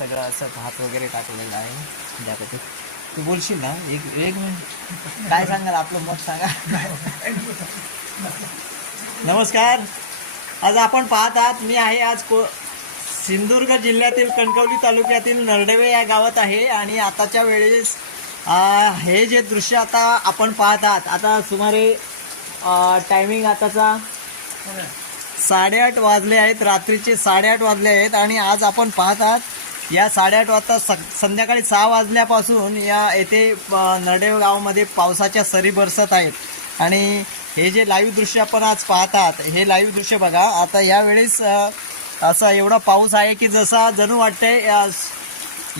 सगळं असं भात वगैरे टाकलेलं आहे. त्यापैकी तू बोलशील ना? एक एक मिनिट. काय सांगाल आपलं मत सांगा. नमस्कार. आज आपण पाहत आहात मी आहे आज को सिंधुदुर्ग जिल्ह्यातील कणकवली तालुक्यातील नरडेवे या गावात आहे आणि आताच्या वेळेस हे जे दृश्य आता आपण पाहत आहात आता सुमारे टायमिंग आताचा साडेआठ वाजले आहेत रात्रीचे साडेआठ वाजले आहेत आणि आज आपण पाहत आहात या साडेआठ वाजता स संध्याकाळी सहा वाजल्यापासून या येथे नडेव नरडेव गावामध्ये पावसाच्या सरी बरसत आहेत. आणि हे जे लाईव्ह दृश्य आपण आज पाहतात हे लाईव्ह दृश्य बघा. आता यावेळेस असा एवढा पाऊस आहे की जसा जणू वाटतंय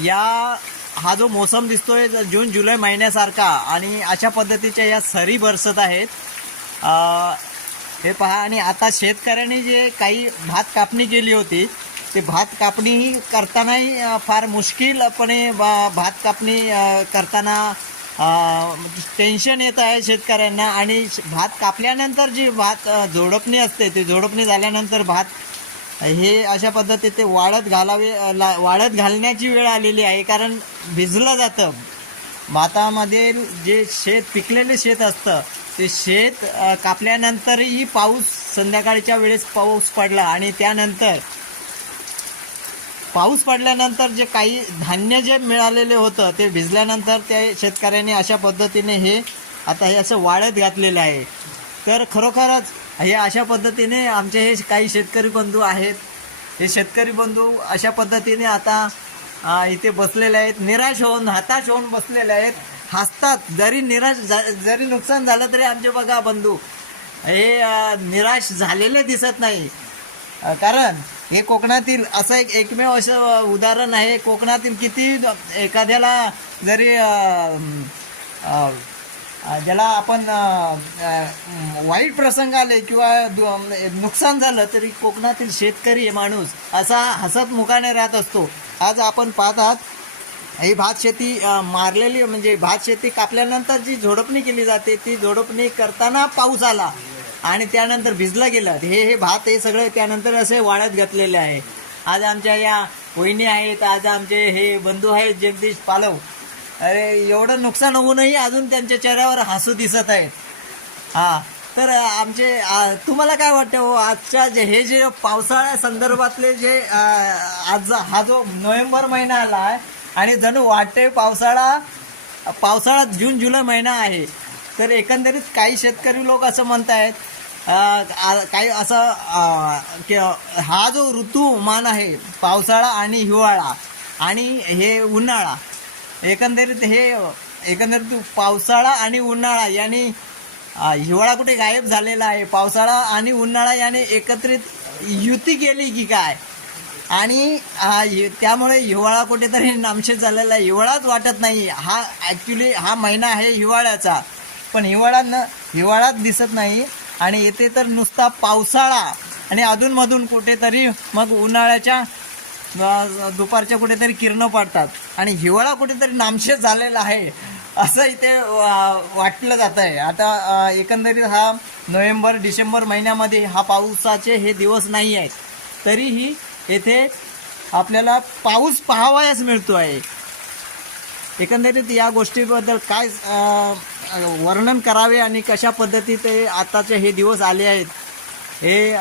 या हा जो मोसम दिसतोय जून जुलै महिन्यासारखा आणि अशा पद्धतीच्या या सरी बरसत आहेत. हे पहा. आणि आता शेतकऱ्यांनी जे काही भात कापणी केली होती ते भात कापणी करतानाही फार मुश्किलपणे बा- भात कापणी करताना टेन्शन येत आहे शेतकऱ्यांना आणि भात कापल्यानंतर जी भात झोडपणी जोडपणी असते ते जोडपणी झाल्यानंतर भात हे अशा पद्धतीत ते वाळत घालावे ला- वाळत घालण्याची वेळ आलेली आहे कारण भिजलं जातं. भातामध्ये जे शेत पिकलेले शेत असतं ते शेत कापल्यानंतरही पाऊस संध्याकाळच्या वेळेस पाऊस पडला आणि त्यानंतर पाऊस पडल्यानंतर जे काही धान्य जे मिळालेले होतं ते भिजल्यानंतर ते शेतकऱ्यांनी अशा पद्धतीने हे आता हे असं वाळत घातलेलं आहे. तर खरोखरच हे अशा पद्धतीने आमचे हे काही शेतकरी बंधू आहेत. हे शेतकरी बंधू अशा पद्धतीने आता इथे बसलेले आहेत. निराश होऊन हताश होऊन बसलेले आहेत. हसतात. जरी निराश झा- जरी नुकसान झालं तरी आमचे बघा बंधू हे निराश झालेले दिसत नाही. कारण हे कोकणातील असं एक एकमेव असं उदाहरण आहे. कोकणातील किती एखाद्याला जरी ज्याला आपण वाईट प्रसंग आले किंवा दु- नुकसान झालं तरी कोकणातील शेतकरी हे माणूस असा हसत मुखाने राहत असतो. आज आपण पाहत आहात ही भात शेती मारलेली म्हणजे भात शेती कापल्यानंतर जी झोडपणी केली जाते ती झोडपणी करताना पाऊस आला. आणि त्यानंतर भिजलं गेला. हे हे भात हे सगळं त्यानंतर असे वाळत घातलेले आहे. आज आमच्या या वहिनी आहेत आज आमचे हे बंधू आहेत जगदीश पालव. अरे एवढं नुकसान होऊनही अजून त्यांच्या चेहऱ्यावर हसू दिसत आहे. हा तर आमचे तुम्हाला काय वाटतं हो आजच्या जे हे जे पावसाळ्या संदर्भातले जे आज हा जो नोव्हेंबर महिना आला आहे आणि जणू वाटते पावसाळा पावसाळा जून जुलै महिना आहे. तर एकंदरीत काही शेतकरी लोक असं म्हणत आहेत काही असं हा जो ऋतुमान आहे पावसाळा आणि हिवाळा आणि हे उन्हाळा एकंदरीत हे एकंदरीत पावसाळा आणि उन्हाळा यांनी हिवाळा कुठे गायब झालेला आहे? पावसाळा आणि उन्हाळा याने एकत्रित युती केली की काय? आणि त्यामुळे हिवाळा कुठेतरी नामशेष झालेला आहे. हिवाळाच वाटत नाही. हा ॲक्च्युली हा महिना आहे हिवाळ्याचा. पण हिवाळा न हिवाळाच दिसत नाही. आणि येथे तर नुसता पावसाळा. आणि अधूनमधून कुठेतरी मग उन्हाळ्याच्या दुपारच्या कुठेतरी किरणं पडतात. आणि हिवाळा कुठेतरी नामशेष झालेला आहे. असं इथे वाटलं जात आहे आता एकंदरीत हा नोव्हेंबर डिसेंबर महिन्यामध्ये हा पावसाचे हे दिवस नाही आहेत. तरीही येथे आपल्याला पाऊस पाहावयास मिळतो आहे एकंदरीत या गोष्टीबद्दल काय वर्णन करावे आणि कशा पद्धतीचे आताचे हे दिवस आले आहेत हे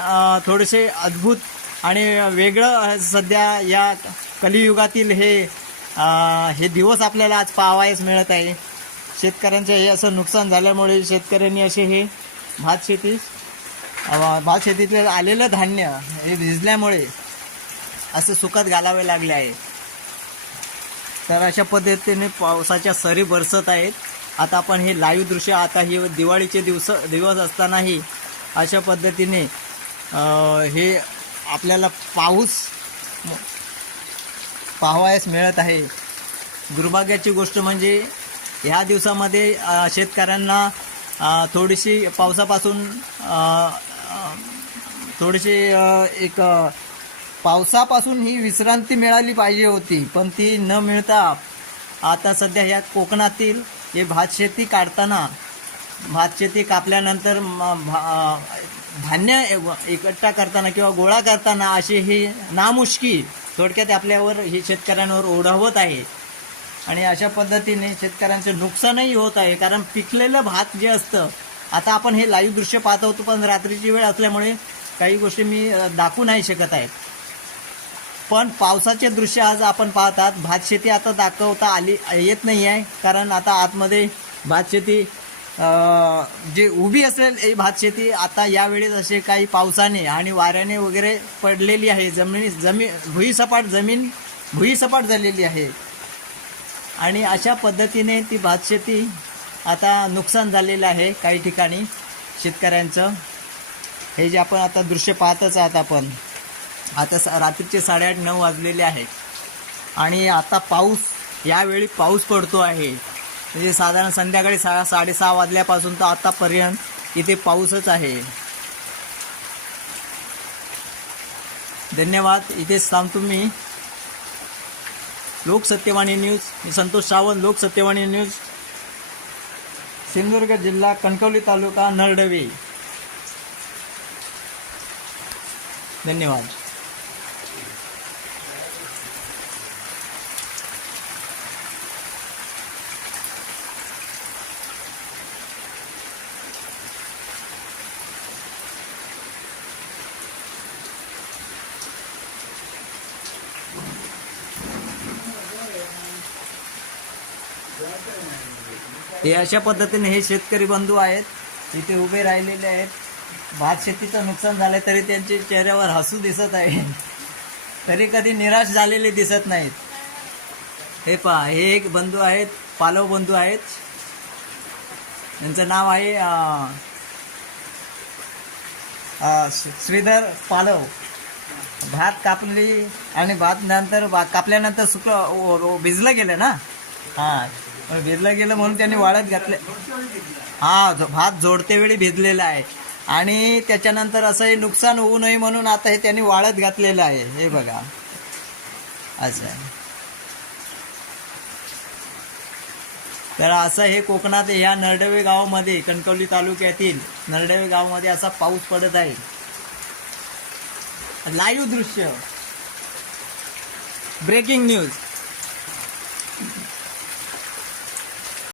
थोडेसे अद्भुत आणि वेगळं सध्या या कलियुगातील हे हे दिवस आपल्याला आज पाहावयास मिळत आहे. शेतकऱ्यांचे हे असं नुकसान झाल्यामुळे शेतकऱ्यांनी असे हे भात शेती भात शेतीतलं आलेलं धान्य हे भिजल्यामुळे असं सुखात घालावे लागले आहे. तर अशा पद्धतीने पावसाच्या सरी बरसत आहेत. आता आपण हे लाईव्ह दृश्य आता हे दिवाळीचे दिवस दिवस असतानाही अशा पद्धतीने हे आपल्याला पाऊस पाहावयास मिळत आहे. दुर्भाग्याची गोष्ट म्हणजे ह्या दिवसामध्ये शेतकऱ्यांना थोडीशी पावसापासून थोडीशी एक पावसापासून ही विश्रांती मिळाली पाहिजे होती पण ती न मिळता आता सध्या ह्या कोकणातील हे भात शेती काढताना भात शेती कापल्यानंतर भा- धान्य इकट्ठा करताना किंवा गोळा करताना अशी ही नामुष्की थोडक्यात आपल्यावर हे शेतकऱ्यांवर ओढावत आहे. आणि अशा पद्धतीने शेतकऱ्यांचं नुकसानही होत आहे कारण पिकलेलं भात जे असतं आता आपण हे लाईव्ह दृश्य पाहत होतो पण रात्रीची वेळ असल्यामुळे काही गोष्टी मी दाखवू नाही शकत आहे. पण पावसाचे दृश्य आज आपण पाहतात. भात शेती आता दाखवता आली येत नाही आहे कारण आता आतमध्ये भात शेती जी उभी असेल ही भात शेती आता यावेळेस असे काही पावसाने आणि वाऱ्याने वगैरे पडलेली आहे. जमिनी जमीन भुईसपाट जमीन भुईसपाट झालेली आहे. आणि अशा पद्धतीने ती भात शेती आता नुकसान झालेलं आहे काही ठिकाणी शेतकऱ्यांचं. हे जे आपण आता दृश्य पाहतच आहात आपण. आता स- रात्रीचे साडेआठ नऊ वाजलेले आहेत. आणि आता पाऊस यावेळी पाऊस पडतो आहे. म्हणजे साधारण संध्याकाळी सा साडेसहा वाजल्यापासून तर आतापर्यंत इथे पाऊसच आहे. धन्यवाद. इथेच थांबतो मी. लोकसत्यवाणी न्यूज. मी संतोष सावंत लोकसत्यवाणी न्यूज. सिंधुदुर्ग जिल्हा कणकवली तालुका नरडवे धन्यवाद. हे अशा पद्धतीने हे शेतकरी बंधू आहेत इथे उभे राहिलेले आहेत. भात शेतीचं नुकसान झालं तरी त्यांचे चेहऱ्यावर हसू दिसत आहे. तरी कधी निराश झालेले दिसत नाहीत. हे पहा हे एक बंधू आहेत पालव बंधू आहेत. त्यांचं नाव आहे श्री- श्रीधर पालव. भात कापली आणि भात नंतर भात कापल्यानंतर सुक भिजलं गेलं ना? हां. भिजलं गेलं म्हणून त्यांनी वाळत घातले. हा भात जोडते वेळी भिजलेला आहे. आणि त्याच्यानंतर असं हे नुकसान होऊ नये म्हणून आता हे त्यांनी वाळत घातलेलं आहे. हे बघा. असं तर असं हे कोकणात ह्या नरडवे गावामध्ये कणकवली तालुक्यातील नरडवे गावामध्ये असा पाऊस पडत आहे. लाईव्ह दृश्य. Breaking news.